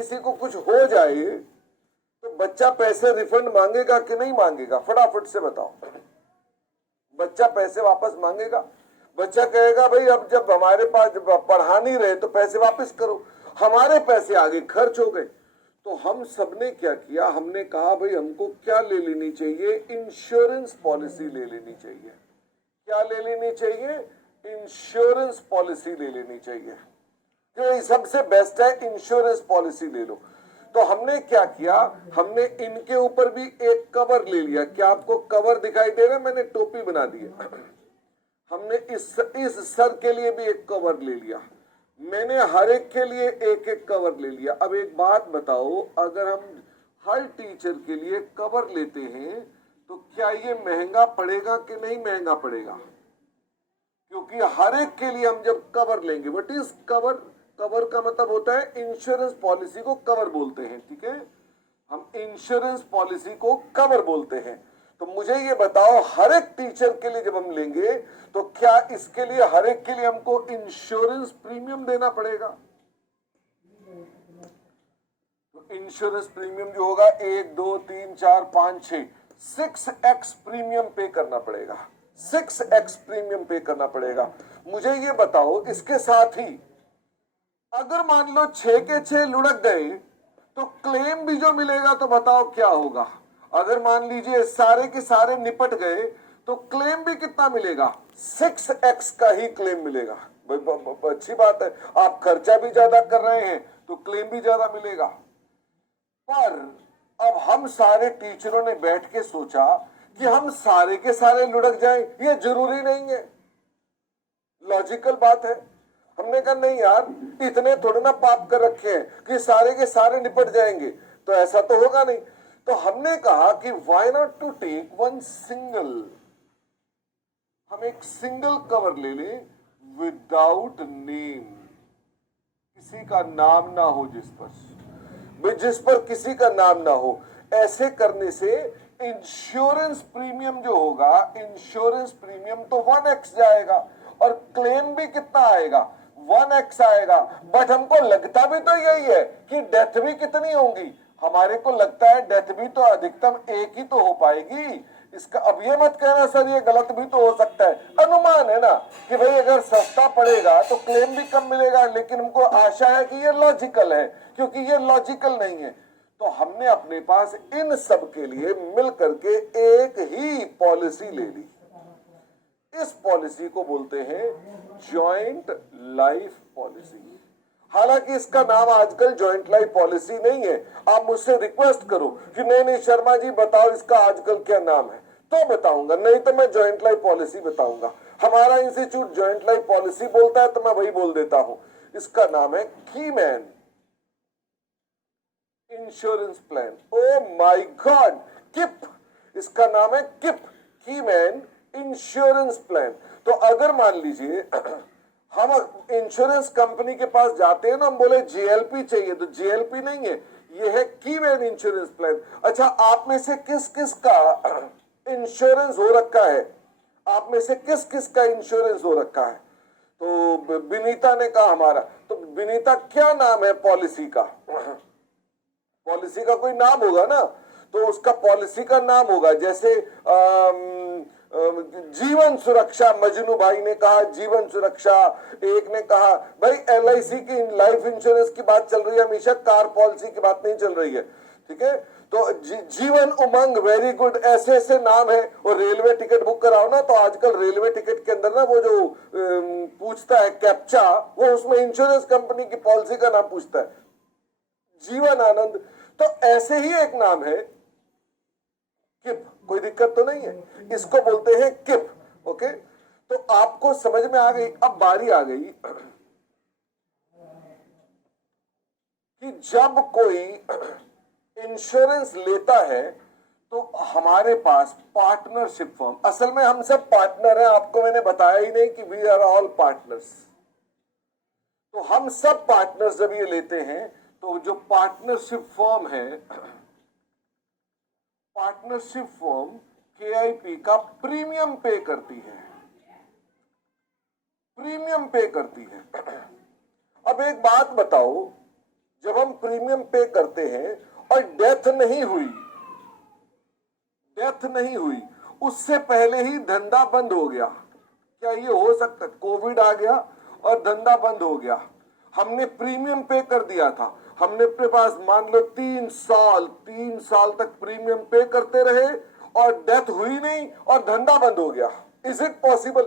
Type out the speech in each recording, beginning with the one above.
किसी को कुछ हो जाए तो बच्चा पैसे रिफंड मांगेगा कि नहीं मांगेगा? फटाफट से बताओ। बच्चा पैसे वापस मांगेगा? बच्चा कहेगा भाई अब जब हमारे पास पढ़ा नहीं रहे तो पैसे वापस करो। हमारे पैसे आगे खर्च हो गए। तो हम सबने क्या किया, हमने कहा भाई हमको क्या ले लेनी चाहिए, इंश्योरेंस पॉलिसी ले लेनी चाहिए। क्या ले लेनी चाहिए? इंश्योरेंस पॉलिसी ले लेनी चाहिए। तो सबसे बेस्ट है इंश्योरेंस पॉलिसी ले लो। तो हमने क्या किया, हमने इनके ऊपर भी एक कवर ले लिया। क्या आपको कवर दिखाई दे रहा है? मैंने टोपी बना दी है। हमने इस सर के लिए भी एक कवर ले लिया। मैंने हर एक के लिए एक एक कवर ले लिया। अब एक बात बताओ, अगर हम हर टीचर के लिए कवर लेते हैं तो क्या ये महंगा पड़ेगा कि नहीं महंगा पड़ेगा? क्योंकि हर एक के लिए हम जब कवर लेंगे, व्हाट इज कवर? कवर का मतलब होता है इंश्योरेंस पॉलिसी को कवर बोलते हैं, ठीक है? हम इंश्योरेंस पॉलिसी को कवर बोलते हैं। तो मुझे ये बताओ, हर एक टीचर के लिए जब हम लेंगे तो क्या इसके लिए हर एक के लिए हमको इंश्योरेंस प्रीमियम देना पड़ेगा? तो इंश्योरेंस प्रीमियम जो होगा 1 2 3 4 5 6 6x प्रीमियम पे करना पड़ेगा। 6x प्रीमियम पे करना पड़ेगा। मुझे ये बताओ, इसके साथ ही अगर मान लो 6 के 6 लुढ़क गए तो क्लेम भी जो मिलेगा तो बताओ क्या होगा? अगर मान लीजिए सारे के सारे निपट गए तो क्लेम भी कितना मिलेगा? 6x का ही क्लेम मिलेगा। अच्छी बात है, आप खर्चा भी ज्यादा कर रहे हैं तो क्लेम भी ज्यादा मिलेगा। पर अब हम सारे टीचरों ने बैठ के सोचा कि हम सारे के सारे लुढ़क जाएं, ये जरूरी नहीं है। लॉजिकल बात है। हमने कहा नहीं यार, इतने थोड़े ना पाप कर रखे हैं कि सारे के सारे निपट जाएंगे, तो ऐसा तो होगा नहीं। तो हमने कहा कि why not to take one single, हम एक सिंगल कवर ले लें विदाउट नेम, किसी का नाम ना हो, जिस पर किसी का नाम ना हो। ऐसे करने से इंश्योरेंस प्रीमियम जो होगा, इंश्योरेंस प्रीमियम तो 1x जाएगा और क्लेम भी कितना आएगा? 1x आएगा। बट हमको लगता भी तो यही है कि डेथ भी कितनी होंगी? हमारे को लगता है डेथ भी तो अधिकतम एक ही तो हो पाएगी। इसका अब ये मत कहना सर ये गलत भी तो हो सकता है, अनुमान है ना कि भाई अगर सस्ता पड़ेगा तो क्लेम भी कम मिलेगा, लेकिन हमको आशा है कि ये लॉजिकल है, क्योंकि ये लॉजिकल नहीं है। तो हमने अपने पास इन सब के लिए मिल करके एक ही पॉलिसी ले ली। इस पॉलिसी को बोलते हैं जॉइंट लाइफ पॉलिसी। हालांकि इसका नाम आजकल जॉइंट लाइफ पॉलिसी नहीं है। आप मुझसे रिक्वेस्ट करो कि नहीं नहीं शर्मा जी बताओ इसका आजकल क्या नाम है, तो बताऊंगा, नहीं तो मैं जॉइंट लाइफ पॉलिसी बताऊंगा। हमारा इंस्टीट्यूट जॉइंट लाइफ पॉलिसी बोलता है तो मैं वही बोल देता हूं। इसका नाम है keyman insurance plan. Oh my god, किप, इसका नाम है किप, कीमैन इंश्योरेंस प्लान। तो अगर मान लीजिए हम इंश्योरेंस कंपनी के पास जाते हैं ना, हम बोले जीएलपी चाहिए, तो जीएलपी नहीं है, ये है कीमैन इंश्योरेंस प्लान। अच्छा, आप में से किस किस का इंश्योरेंस हो रखा है? आप में से किस किस का इंश्योरेंस हो रखा है? तो विनीता ने कहा हमारा। तो विनीता क्या नाम है पॉलिसी का? पॉलिसी का कोई नाम होगा ना, तो उसका पॉलिसी का नाम होगा, जैसे जीवन सुरक्षा, मजनू भाई ने कहा जीवन सुरक्षा। एक ने कहा भाई एलआईसी की लाइफ इंश्योरेंस की बात चल रही है, हमेशा कार पॉलिसी की बात नहीं चल रही है, ठीक है? तो जीवन उमंग, वेरी गुड, ऐसे ऐसे नाम है। और रेलवे टिकट बुक कराओ ना, तो आजकल रेलवे टिकट के अंदर ना वो जो पूछता है कैप्चा, वो उसमें इंश्योरेंस कंपनी की पॉलिसी का नाम पूछता है, जीवन आनंद। तो ऐसे ही एक नाम है किप, कोई दिक्कत तो नहीं है, इसको बोलते हैं किप। ओके, तो आपको समझ में आ गई। अब बारी आ गई कि जब कोई इंश्योरेंस लेता है तो हमारे पास पार्टनरशिप फॉर्म, असल में हम सब पार्टनर हैं, आपको मैंने बताया ही नहीं कि वी आर ऑल पार्टनर्स। तो हम सब पार्टनर्स जब ये लेते हैं तो जो पार्टनरशिप फॉर्म है, पार्टनरशिप फॉर्म केआईपी का प्रीमियम पे करती है, प्रीमियम पे करती है। अब एक बात बताओ, जब हम प्रीमियम पे करते हैं और डेथ नहीं हुई, उससे पहले ही धंधा बंद हो गया, क्या ये हो सकता? कोविड आ गया और धंधा बंद हो गया, हमने प्रीमियम पे कर दिया था, हमने अपने पास मान लो 3 साल तक प्रीमियम पे करते रहे और डेथ हुई नहीं और धंधा बंद हो गया। Is it possible?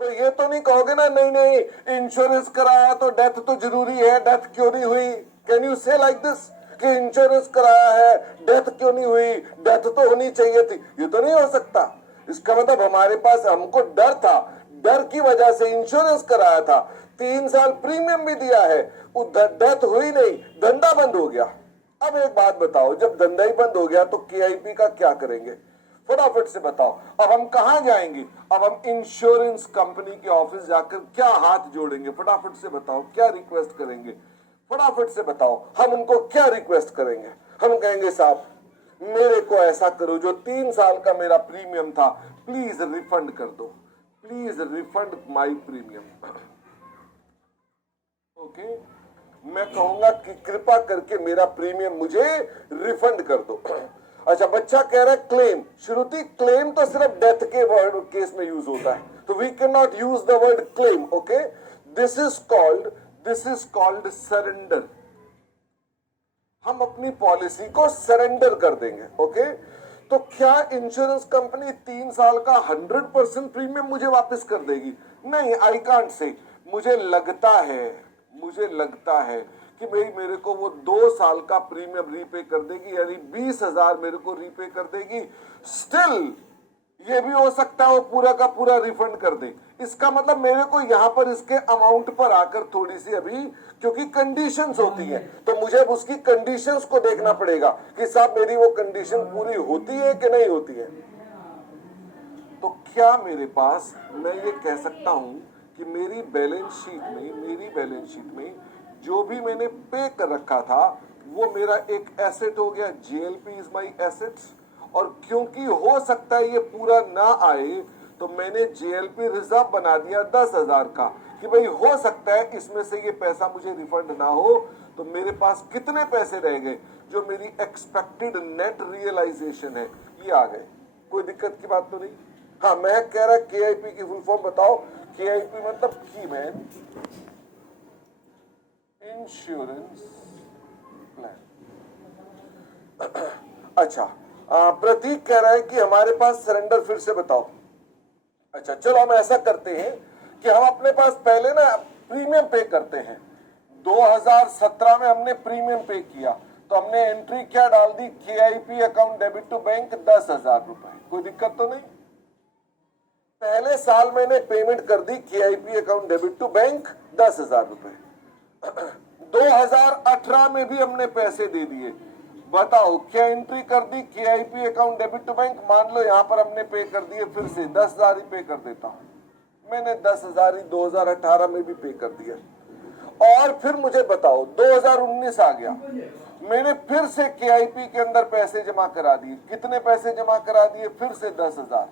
कोई ये तो नहीं कहोगे ना, नहीं इंश्योरेंस कराया तो डेथ तो जरूरी है, डेथ क्यों नहीं हुई? कैन यू से लाइक दिस कि इंश्योरेंस कराया है, डेथ क्यों नहीं हुई? डेथ तो होनी चाहिए थी। ये तो नहीं हो सकता। इसका मतलब हमारे पास, हमको डर था, डर की वजह से इंश्योरेंस कराया था, 3 साल प्रीमियम भी दिया है, डेथ हुई नहीं, धंधा बंद हो गया। अब एक बात बताओ, जब धंधा ही बंद हो गया तो केआईपी का क्या करेंगे? फटाफट से बताओ। अब हम कहां जाएंगे? अब हम इंश्योरेंस कंपनी के ऑफिस जाकर क्या हाथ जोड़ेंगे? फटाफट से बताओ, क्या रिक्वेस्ट करेंगे? फटाफट से बताओ, हम उनको क्या रिक्वेस्ट करेंगे? हम कहेंगे साहब मेरे को ऐसा करो, जो 3 साल का मेरा प्रीमियम था प्लीज रिफंड कर दो, please refund my premium. Okay, मैं कहूंगा कि कृपा करके मेरा प्रीमियम मुझे रिफंड कर दो। अच्छा, बच्चा कह रहा है क्लेम। श्रुति, क्लेम तो सिर्फ डेथ के वर्ड केस में यूज होता है, तो we can not use the word claim. Okay, this is called surrender. हम अपनी पॉलिसी को सरेंडर कर देंगे। ओके, तो क्या इंश्योरेंस कंपनी 3 साल का 100% प्रीमियम मुझे वापस कर देगी? नहीं, आई कांट से। मुझे लगता है कि मेरे को वो 2 साल का प्रीमियम रीपे कर देगी, यानी 20,000 मेरे को रीपे कर देगी। स्टिल ये भी हो सकता है वो पूरा का पूरा रिफंड कर दे। इसका मतलब मेरे को यहाँ पर इसके अमाउंट पर आकर थोड़ी सी अभी, क्योंकि कंडीशंस होती हैं, तो मुझे अब उसकी कंडीशंस को देखना पड़ेगा कि साहब मेरी वो कंडीशन पूरी होती है कि नहीं होती है। तो क्या मेरे पास, मैं ये कह सकता हूं कि मेरी बैलेंस शीट में जो भी मैंने पे कर रखा था वो मेरा एक एसेट हो गया, जेएलपी इज माई एसेट्स। और क्योंकि हो सकता है ये पूरा ना आए, तो मैंने जेएलपी रिजर्व बना दिया 10,000 का, कि भाई हो सकता है इसमें से ये पैसा मुझे रिफंड ना हो। तो मेरे पास कितने पैसे रह गए? जो मेरी एक्सपेक्टेड नेट रियलाइजेशन है, ये आ गए। कोई दिक्कत की बात तो नहीं? हाँ, मैं कह रहा केआईपी की फुल फॉर्म बताओ। केआईपी मतलब की मैन इंश्योरेंस प्लान। अच्छा, प्रतीक कह रहा है कि हमारे पास सरेंडर फिर से बताओ। अच्छा, चलो हम ऐसा करते हैं कि हम अपने पास पहले ना प्रीमियम पे करते हैं। 2017 में हमने प्रीमियम पे किया, तो हमने एंट्री क्या डाल दी? केआईपी अकाउंट डेबिट टू बैंक 10,000 रुपए। कोई दिक्कत तो नहीं? पहले साल मैंने पेमेंट कर दी केआईपी अकाउंट डेबिट टू बैंक 10,000 रुपए। 2018 में भी हमने पैसे दे दिए। बताओ क्या एंट्री कर दी? केआईपी अकाउंट डेबिट टू बैंक। मान लो यहां पर हमने पे कर दिए, फिर से 10,000 ही पे कर देता हूं। मैंने 10,000 ही 2018 में भी पे कर दिया। और फिर मुझे बताओ 2019 आ गया, मैंने फिर से केआईपी के अंदर पैसे जमा करा दिए। कितने पैसे जमा करा दिए? फिर से 10,000।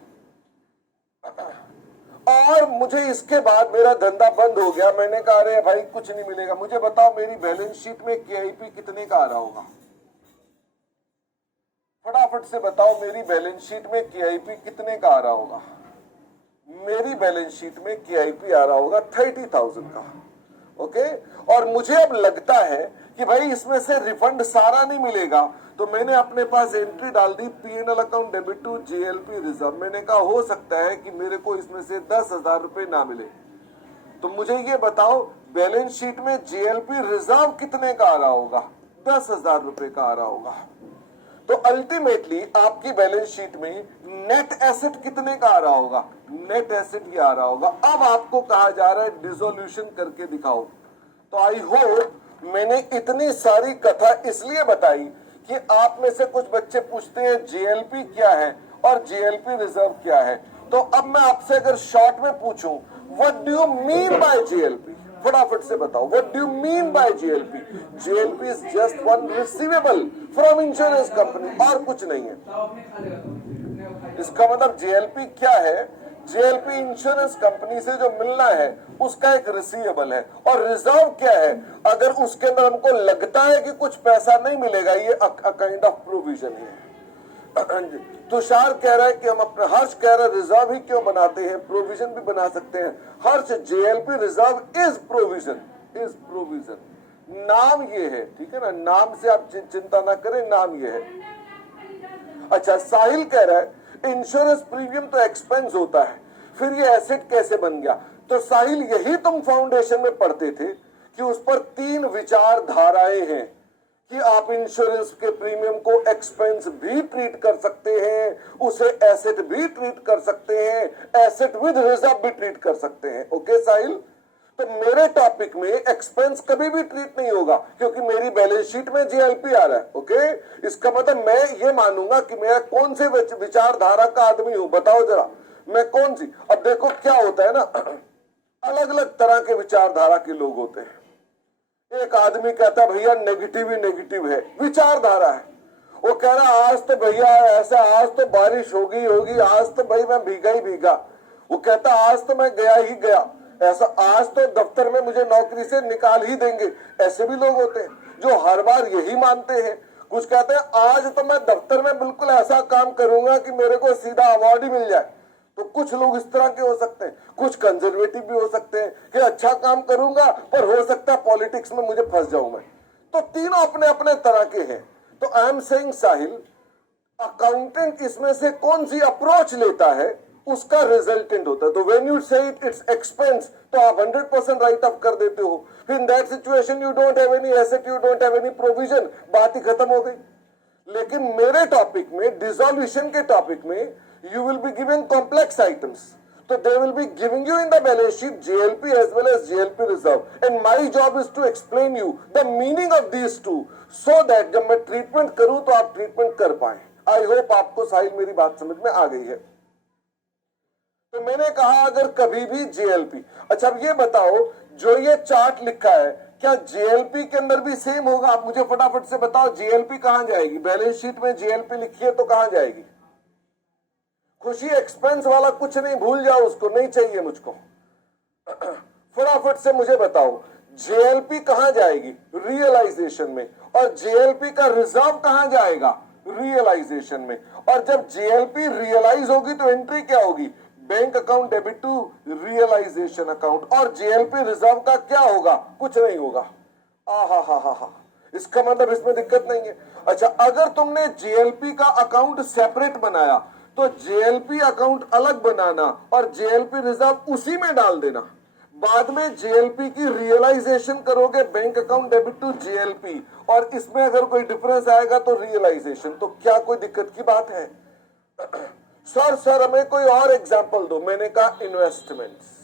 और मुझे इसके बाद मेरा धंधा बंद हो गया। मैंने कहा अरे भाई कुछ नहीं मिलेगा। मुझे बताओ मेरी बैलेंस शीट में केआईपी कितने का आ रहा होगा? फटाफट से बताओ, मेरी बैलेंस शीट में केआईपी कितने का आ रहा होगा? मेरी बैलेंस शीट में केआईपी आ रहा होगा 30,000 का। ओके, और मुझे अब लगता है कि भाई इसमें से रिफंड सारा नहीं मिलेगा, तो मैंने अपने पास एंट्री डाल दी PNL account debit to JLP reserve. मैंने कहा हो सकता है कि मेरे को इसमें से 10,000 रुपए ना मिले। तो मुझे ये बताओ बैलेंस शीट में जेएलपी रिजर्व कितने का आ रहा होगा? 10,000 रुपए का आ रहा होगा। तो अल्टीमेटली आपकी बैलेंस शीट में नेट एसेट कितने का आ रहा होगा? नेट एसेट ये आ रहा होगा। अब आपको कहा जा रहा है डिसोल्यूशन करके दिखाओ। तो आई होप मैंने इतनी सारी कथा इसलिए बताई कि आप में से कुछ बच्चे पूछते हैं जेएलपी क्या है और जेएलपी रिजर्व क्या है। तो अब मैं आपसे अगर शॉर्ट में पूछूं what do you mean by JLP, फटाफट से बताओ what do you mean by JLP? JLP is just one receivable from insurance company, और कुछ नहीं है। इसका मतलब जेएलपी क्या है जेएलपी इंश्योरेंस कंपनी से जो मिलना है उसका एक रिसीवेबल है। और रिजर्व क्या है? अगर उसके अंदर हमको लगता है कि कुछ पैसा नहीं मिलेगा, ये काइंड ऑफ प्रोविजन है। तुषार कह रहा है कि हम अपने, हर्ष कह रहा है रिजर्व ही क्यों बनाते हैं, प्रोविजन भी बना सकते हैं। Harsh, JLP reserve is provision, is provision. नाम ये है, ठीक है ना, नाम से आप चिंता ना करें, नाम ये है। अच्छा, साहिल कह रहा है इंश्योरेंस प्रीमियम तो एक्सपेंस होता है, फिर ये एसेट कैसे बन गया? तो साहिल, यही तुम फाउंडेशन में पढ़ते थे कि उस पर 3 विचारधाराएं हैं कि आप इंश्योरेंस के प्रीमियम को एक्सपेंस भी ट्रीट कर सकते हैं, उसे एसेट भी ट्रीट कर सकते हैं, एसेट विद रिजर्व भी ट्रीट कर सकते हैं। ओके साहिल, तो मेरे टॉपिक में एक्सपेंस कभी भी ट्रीट नहीं होगा क्योंकि मेरी बैलेंस शीट में जीएलपी आ रहा है। ओके, इसका मतलब मैं ये मानूंगा कि मैं कौन से विचारधारा का आदमी हूं, बताओ जरा मैं कौन सी। अब देखो क्या होता है ना, अलग अलग तरह के विचारधारा के लोग होते हैं। एक आदमी कहता है भैया नेगेटिव ही नेगेटिव है, विचारधारा है। वो कह रहा आज तो भैया ऐसा, आज तो बारिश होगी, आज तो भाई मैं भीगा ही भीगा। वो कहता आज तो मैं गया ही गया, ऐसा आज तो दफ्तर में मुझे नौकरी से निकाल ही देंगे। ऐसे भी लोग होते हैं जो हर बार यही मानते हैं। कुछ कहते हैं आज तो मैं दफ्तर में बिल्कुल ऐसा काम करूंगा कि मेरे को सीधा अवार्ड ही मिल जाए। तो कुछ लोग इस तरह के हो सकते हैं, कुछ कंजर्वेटिव भी हो सकते हैं कि अच्छा काम करूंगा पर हो सकता है पॉलिटिक्स में मुझे फंस जाऊं मैं। तो तीनों अपने अपने तरह के हैं। तो I am saying Sahil, accountant इसमें से कौन सी अप्रोच लेता है उसका रिजल्टेंट होता है। तो व्हेन यू से इट्स एक्सपेंस तो आप 100% राइट ऑफ कर देते हो। फिर in that situation you don't have any asset, you don't have any provision, बात ही खत्म हो गई। लेकिन मेरे टॉपिक में, डिसोल्यूशन के टॉपिक में, you will be given complex items, so they will be giving you in the balance sheet GLP as well as GLP reserve, and my job is to explain you the meaning of these two so that जब मैं treatment करूं तो आप treatment कर पाए। I hope आपको साहिल मेरी बात समझ में आ गई है। तो मैंने कहा अगर कभी भी GLP, अच्छा अब ये बताओ जो ये चार्ट लिखा है क्या GLP के अंदर भी सेम होगा? आप मुझे फटाफट से बताओ GLP कहां जाएगी? बैलेंस शीट में GLP लिखी है तो कहां जाएगी? खुशी, एक्सपेंस वाला कुछ नहीं, भूल जाओ उसको, नहीं चाहिए मुझको। फटाफट से मुझे बताओ जेएलपी कहां जाएगी? रियलाइजेशन में। और जेएलपी का रिजर्व कहां जाएगा? रियलाइजेशन में। और जब जेएलपी रियलाइज होगी तो एंट्री क्या होगी? Bank account debit to realisation account. और जेएलपी रिजर्व का क्या होगा? कुछ नहीं होगा। हा, इसका मतलब इसमें दिक्कत नहीं है। अच्छा, अगर तुमने जेएलपी का अकाउंट सेपरेट बनाया तो जेएलपी अकाउंट अलग बनाना और जेएलपी रिजर्व उसी में डाल देना। बाद में जेएलपी की रियलाइजेशन करोगे bank account debit to JLP, और इसमें अगर कोई डिफरेंस आएगा तो रियलाइजेशन। तो क्या कोई दिक्कत की बात है? सर हमें कोई और एग्जांपल दो। मैंने कहा इन्वेस्टमेंट्स।